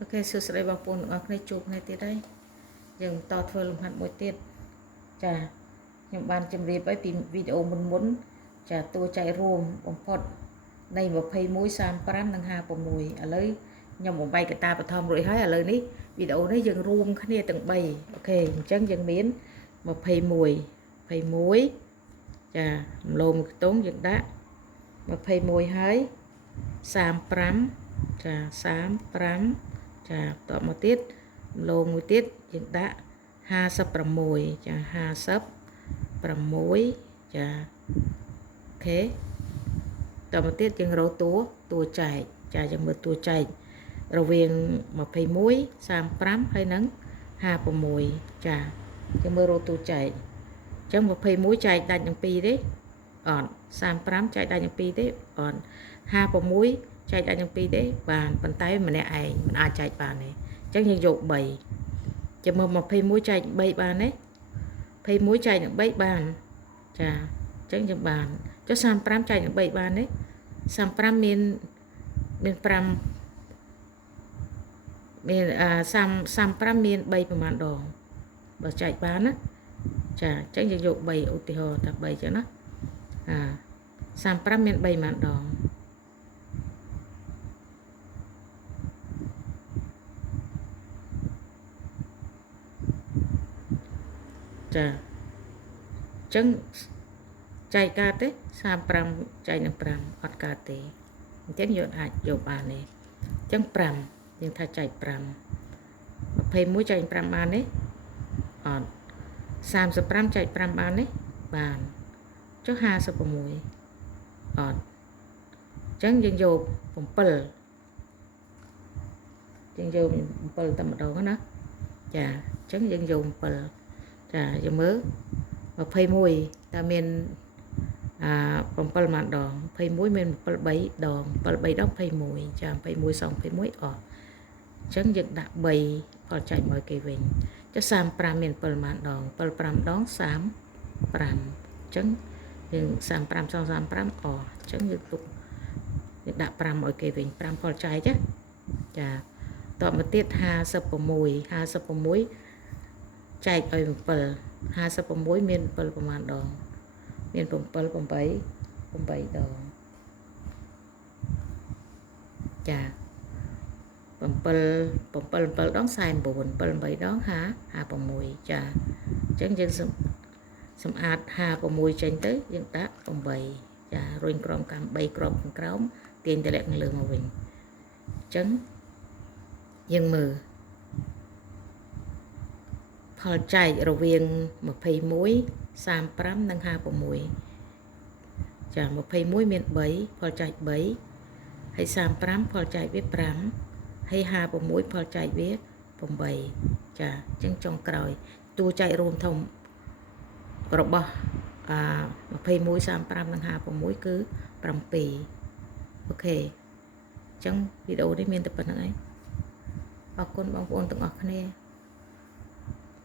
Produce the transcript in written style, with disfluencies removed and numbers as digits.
Ok, sửa sửa đây bằng phun ở đây chụp này tiết đây dừng to thơ lùng hạt mỗi tiết chà nhưng ban chấm riêng với video muốn chà tôi chạy rùm bằng phật đây một phay muối sam pram năng ha của mùi ở lấy nhằm một bay cái ta và thom rồi hái ở lời ní video đấy dừng rùm khá nia từng bầy ok chân dừng miến một phay muối chà lồm tốn dừng đá một phay muối hái sam pram chà sam pram chàต่อមកទៀតឡូមួយទៀតយើងដាក់56ចា56ចាអូខេតមកទៀតយើងរកតួចែកចាយើងមើលតួចែករវាង21 35ហើយនឹង56ចាយើងមើលរកតួចែកអញ្ចឹង21ចែកដាច់នឹង2ទេអត់35ចែកដាច់នឹង2ទេអត់56ចែកដាច់នឹង2ទេបានប៉ុន្តែម្នាក់ឯងមិនអាចចែកបានទេអញ្ចឹងយើងយក3ចាំមើល21ចែក3បានទេ21ចែកនឹង3បានចាអញ្ចឹងយើងបានចុះ35ចែកនឹង3បានទេ35មាន5មាន35មាន3ប្រហែលដងបើចែកបានណាចាអញ្ចឹងយើងយក3ឧទាហរណ៍ថា3អញ្ចឹងណា35មាន3ប្រហែលដងចាអញ្ចឹងចែកកើតទេ35ចែកនឹង5អត់កើតទេអញ្ចឹងយើងអាចយកបានទេអញ្ចឹង5យើងថាចែក5 21ចែក5បានទេអត់35ចែក5បានទេបានចុះ56អត់អញ្ចឹងយើងយក7យើងយក7តែម្ដងណាចាអញ្ចឹងយើងយក7ចាយើងមើល21តើមាន7ម៉ានដង21មាន7 3ដង7 3ដង21ចា21សង21អស់អញ្ចឹងយើងដាក់3ផលចែកមកគេវិញចុះ35មាន7ម៉ានដង7 5ដង35អញ្ចឹងយើង35សង35អស់អញ្ចឹងយើងទុកយើងដាក់5ឲ្យគេវិញ5ផលចែកចាតបមកទៀត56ចែកឲ្យ7 56មាន7ប្រមាណដងមាន7 8ដងចា7 7ដង42ចាអញ្ចឹងយើងសម្អាត56ចេញទៅយើងដាក់8ចារុញក្រោមកម្ម3ក្រោមខាងក្រោមទាញតម្លាក់ខាងលើមកវិញអញ្ចឹងយើងមើលផលចែករវាង21 35និង56ចា21មាន3ផលចែក3ហើយ35ផលចែកវា5ហើយ56ផលចែកវា8ចាអញ្ចឹងចុងក្រោយតួចែករួមធំរបស់21 35និង56គឺ7អូខេអញ្ចឹងវីដេអូនេះមានតែប៉ុណ្្នឹងឯងអរគុណបងប្អូនទាំងអស់គ្នា